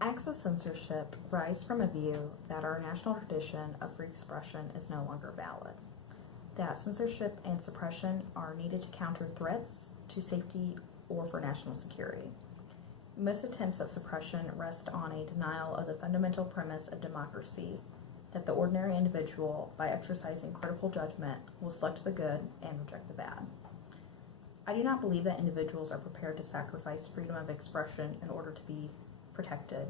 Acts of censorship rise from a view that our national tradition of free expression is no longer valid, that censorship and suppression are needed to counter threats to safety or for national security. Most attempts at suppression rest on a denial of the fundamental premise of democracy, that the ordinary individual, by exercising critical judgment, will select the good and reject the bad. I do not believe that individuals are prepared to sacrifice freedom of expression in order to be protected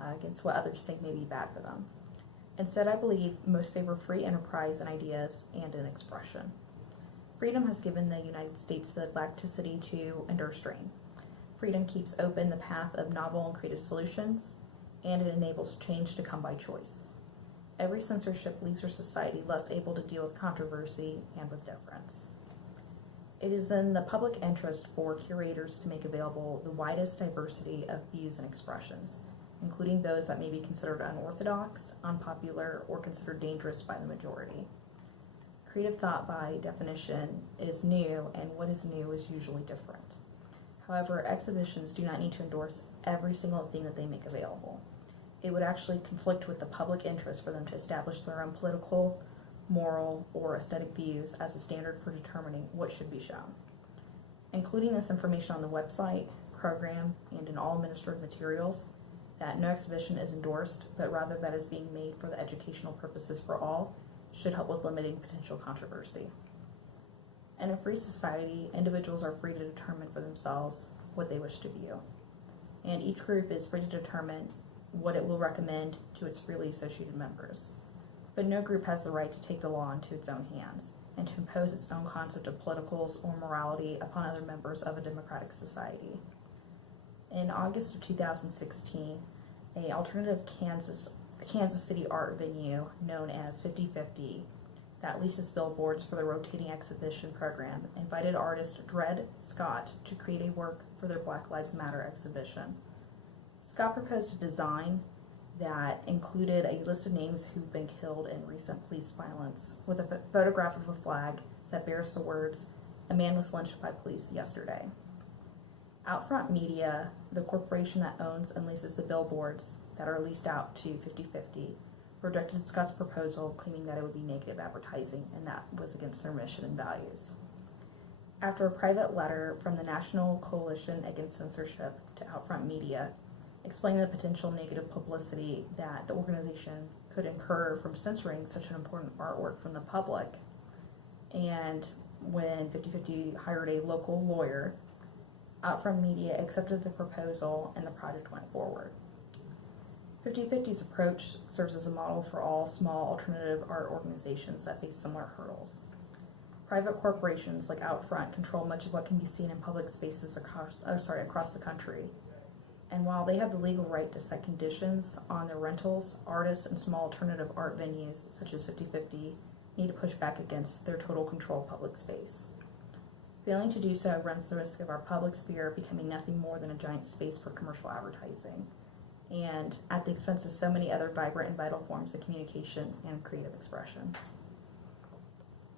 against what others think may be bad for them. Instead, I believe most favor free enterprise in ideas and in expression. Freedom has given the United States the elasticity to endure strain. Freedom keeps open the path of novel and creative solutions, and it enables change to come by choice. Every censorship leaves our society less able to deal with controversy and with difference. It is in the public interest for curators to make available the widest diversity of views and expressions, including those that may be considered unorthodox, unpopular, or considered dangerous by the majority. Creative thought, by definition, is new, and what is new is usually different. However, exhibitions do not need to endorse every single thing that they make available. It would actually conflict with the public interest for them to establish their own political, moral, or aesthetic views as a standard for determining what should be shown. Including this information on the website, program, and in all administered materials, that no exhibition is endorsed, but rather that is being made for the educational purposes for all, should help with limiting potential controversy. In a free society, individuals are free to determine for themselves what they wish to view, and each group is free to determine what it will recommend to its freely associated members. But no group has the right to take the law into its own hands and to impose its own concept of politicals or morality upon other members of a democratic society. In August of 2016, an alternative Kansas City art venue known as 50/50 that leases billboards for the rotating exhibition program invited artist Dred Scott to create a work for their Black Lives Matter exhibition. Scott proposed a design that included a list of names who've been killed in recent police violence with a photograph of a flag that bears the words, "A man was lynched by police yesterday." Outfront Media, the corporation that owns and leases the billboards that are leased out to 50/50, rejected Scott's proposal, claiming that it would be negative advertising and that was against their mission and values. After a private letter from the National Coalition Against Censorship to Outfront Media, explaining the potential negative publicity that the organization could incur from censoring such an important artwork from the public, and when 50/50 hired a local lawyer, Outfront Media accepted the proposal and the project went forward. 50/50's approach serves as a model for all small alternative art organizations that face similar hurdles. Private corporations like Outfront control much of what can be seen in public spaces across the country. And while they have the legal right to set conditions on their rentals, artists and small alternative art venues, such as 50/50, need to push back against their total control of public space. Failing to do so runs the risk of our public sphere becoming nothing more than a giant space for commercial advertising, and at the expense of so many other vibrant and vital forms of communication and creative expression.